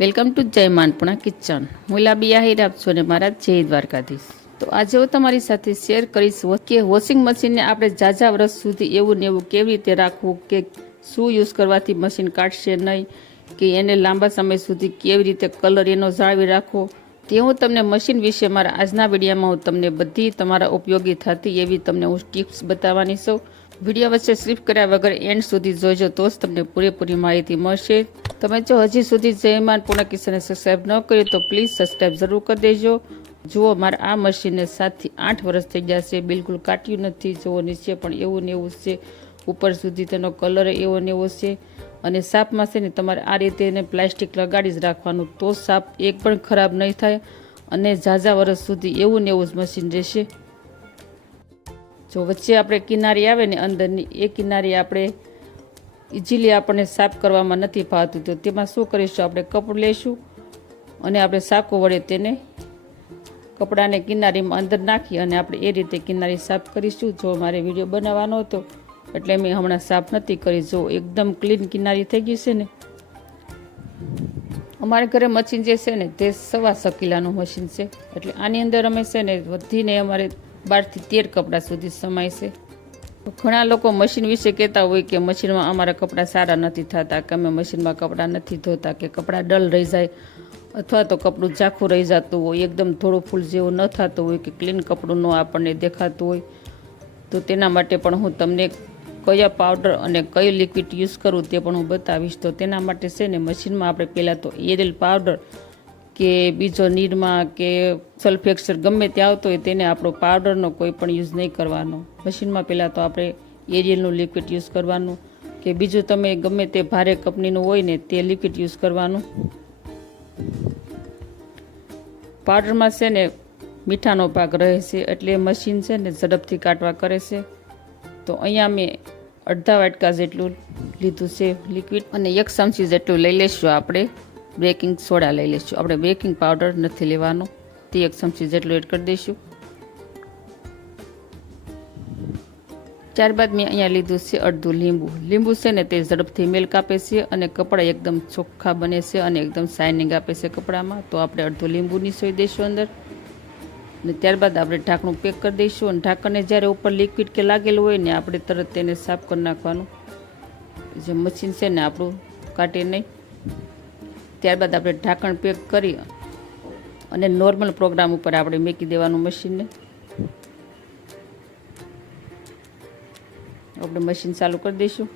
Welcome to જય માનપુણા kitchen. હું લાબી આહિર આપ છો ને મારા જય દ્વારકાધીશ. તો આજે હું તમારી સાથે શેર કરીશ કે વોશિંગ મશીનને આપણે ઝાઝા વર્ષ સુધી એવું ને એવું કેવી રીતે રાખવું, કે શું યુઝ કરવાથી મશીન કાઢશે નહીં, કે એને લાંબા સમય સુધી કેવી રીતે કલર એનો જાળવી રાખવો, તે હું તમને મશીન વિશે મારા આજના વિડીયોમાં હું તમને બધી તમારા ઉપયોગી થતી એવી તમને હું ટિપ્સ બતાવવાની છું. વિડીયો વચ્ચે સ્કીપ કર્યા વગર એન્ડ સુધી જોજો તો જ તમને પૂરેપૂરી માહિતી મળશે. તમે જો હજી સુધી જય માનપુણા કિચનને સબસ્ક્રાઈબ ન કર્યું તો પ્લીઝ સબસ્ક્રાઈબ જરૂર કરી દેજો. જુઓ, મારા આ મશીનને 7 થી 8 વર્ષ થઈ ગયા છે, બિલકુલ કાટ્યું નથી. જુઓ, નીચે પણ એવું ને એવું છે, ઉપર સુધી તેનો કલર એવો ને એવો છે. અને સાપમાં છે ને તમારે આ રીતે એને પ્લાસ્ટિક લગાડી જ રાખવાનું, તો સાપ એક પણ ખરાબ નહીં થાય અને ઝાઝા વર્ષ સુધી એવું ને એવું જ મશીન રહેશે. જો વચ્ચે આપણે કિનારી આવે ને અંદરની, એ કિનારી આપણે ઇઝીલી આપણને સાફ કરવામાં નથી ફાવતું, તો તેમાં શું કરીશું, આપણે કપડું લઈશું અને આપણે સાકો વડે તેને કપડાને કિનારીમાં અંદર નાખી અને આપણે એ રીતે કિનારી સાફ કરીશું. જો મારે વિડીયો બનાવવાનો હતો એટલે મેં હમણાં સાફ નથી કરી. જો એકદમ ક્લીન કિનારી થઈ ગઈ છે ને. અમારા ઘરે મશીન જે છે ને તે 6.25 કિલોનું મશીન છે, એટલે આની અંદર અમે છે ને વધીને અમારે 12 થી 13 કપડાં સુધી સમાય છે. ઘણા લોકો મશીન વિશે કહેતા હોય કે મશીનમાં અમારા કપડાં સારા નથી થતા, કે અમે મશીનમાં કપડાં નથી ધોતા, કે કપડાં ડલ રહી જાય અથવા તો કપડું ઝાખું રહી જતું હોય, એકદમ થોડું ફૂલ જેવું ન થતું હોય, કે ક્લીન કપડું ન આપણને દેખાતું હોય. તો તેના માટે પણ હું તમને કયા પાવડર અને કયું લિક્વિડ યુઝ કરું તે પણ હું બતાવીશ. તો તેના માટે છે ને મશીનમાં આપણે પહેલાં તો એરિયલ પાવડર કે બીજો નિરમા કે સલ્ફેક્સર ગમે તે આવતો હોય તેને આપણો પાવડરનો કોઈ પણ યુઝ નહીં કરવાનો. મશીનમાં પહેલાં તો આપણે એરિયલનું લિક્વિડ યુઝ કરવાનું, કે બીજું તમે ગમે તે ભારે કંપનીનું હોય ને તે લિક્વિડ યુઝ કરવાનું. પાવડરમાં છે ને મીઠાનો ભાગ રહે છે, એટલે મશીન છે ને ઝડપથી કાઢવા કરે છે. તો અહીંયા મેં અડધા વાટકા જેટલું લીધું છે લિક્વિડ, અને 1 ચમચી જેટલું લઈ લઈશું આપણે બેકિંગ સોડા લઈ લઈશું. આપણે બેકિંગ પાવડર નથી લેવાનો, તે 1 ચમચી જેટલું એડ કરી દઈશું. ત્યારબાદ મેં અહીંયા લીધું છે અડધું લીંબુ. લીંબુ છે ને તે ઝડપથી મેલ કાપે છે અને કપડાં એકદમ ચોખ્ખા બને છે અને એકદમ શાઇનિંગ આપે છે કપડામાં. તો આપણે અડધું લીંબુ નીસોઈ દઈશું અંદર, અને ત્યારબાદ આપણે ઢાંકણું પેક કરી દઈશું. અને ઢાંકણને જ્યારે ઉપર લિક્વિડ કે લાગેલું હોય ને આપણે તરત તેને સાફ કરી નાખવાનું, જે મશીન છે ને આપણું કાઢે નહીં. ત્યારબાદ આપણે ઢાંકણ પેક કરી અને નોર્મલ પ્રોગ્રામ ઉપર આપણે મૂકી દેવાનું મશીનને. આપણે મશીન ચાલુ કરી દઈશું.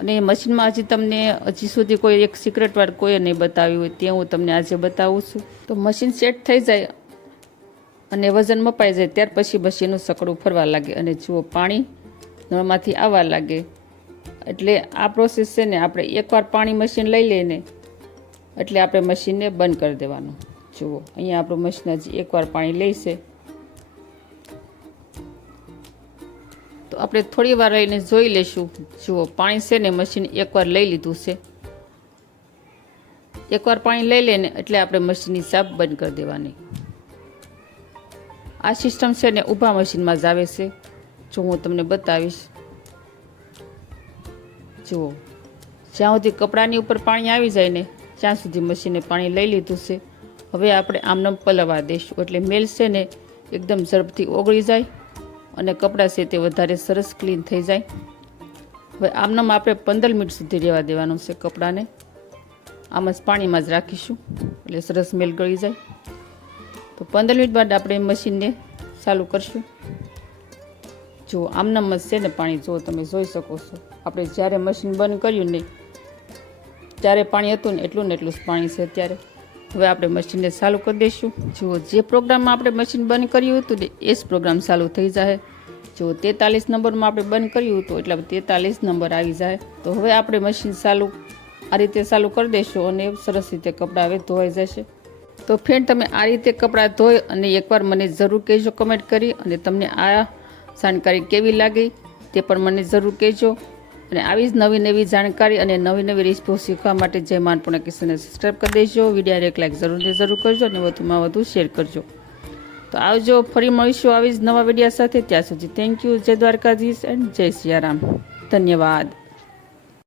અને મશીનમાં હજી સુધી કોઈ એક સિક્રેટ વાત કોઈએ નહીં બતાવી હોય, તે હું તમને આજે બતાવું છું. તો મશીન સેટ થઈ જાય અને વજન મપાઈ જાય ત્યાર પછી મશીનનું સકડું ફરવા લાગે અને જુઓ પાણી નળમાંથી આવવા લાગે. એટલે આ પ્રોસેસ છે ને આપણે એકવાર પાણી મશીન લઈ લઈને એટલે આપણે મશીનને બંધ કરી દેવાનું. જુઓ, અહીંયા આપણું મશીન હજી એકવાર પાણી લેશે તો આપણે થોડી વાર રહીને જોઈ લઈશું. જુઓ, પાણી છે ને મશીન એકવાર લઈ લીધું છે. એકવાર પાણી લઈ લઈને એટલે આપણે મશીનની સાફ બંધ કરી દેવાની. આ સિસ્ટમ છે ને ઊભા મશીનમાં જ આવે છે. જો હું તમને બતાવીશ. જુઓ, જ્યાં સુધી કપડાની ઉપર પાણી આવી જાય ને ત્યાં સુધી મશીને પાણી લઈ લીધું છે. હવે આપણે આમનામ પલળવા દઈશું, એટલે મેલ છે ને એકદમ ઝડપથી ઓગળી જાય અને કપડાં છે તે વધારે સરસ ક્લીન થઈ જાય. હવે આમનામ આપણે 15 મિનિટ સુધી રહેવા દેવાનું છે કપડાને. આમ જ પાણીમાં જ રાખીશું એટલે સરસ મેલ ગળી જાય. તો 15 મિનિટ બાદ આપણે મશીનને ચાલુ કરશું. જુઓ, આમનામ જ છે ને પાણી. જુઓ, તમે જોઈ શકો છો. આપણે જ્યારે મશીન બંધ કર્યું ને ત્યારે પાણી હતું ને એટલું જ પાણી છે અત્યારે. હવે આપણે મશીનને ચાલુ કરી દઈશું. જુઓ, જે પ્રોગ્રામમાં આપણે મશીન બંધ કર્યું હતું ને એ જ પ્રોગ્રામ ચાલુ થઈ જાય. જો 43 નંબરમાં આપણે બંધ કર્યું હતું એટલે 43 નંબર આવી જાય. તો હવે આપણે મશીન આ રીતે ચાલુ કરી દઈશું અને સરસ રીતે કપડાં હવે ધોવાઈ જશે. તો ફ્રેન્ડ, તમે આ રીતે કપડાં ધોઈ અને એકવાર મને જરૂર કહેજો કમેન્ટ કરી, અને તમને આ જાણકારી કેવી લાગી તે પણ મને જરૂર કહેજો. અને આવી જ નવી નવી જાણકારી અને નવી નવી રેસીપીઓ શીખવા માટે જય માનપુણા કિચનને સબસ્ક્રાઈબ કરી દેજો. વિડીયોને એક લાઈક જરૂર કરજો અને વધુમાં વધુ શેર કરજો. તો આવજો, ફરી મળીશું આવી જ નવા વિડીયો સાથે. ત્યાં સુધી થેન્ક યુ. જય દ્વારકાધીશ એન્ડ જય સિયારામ. ધન્યવાદ.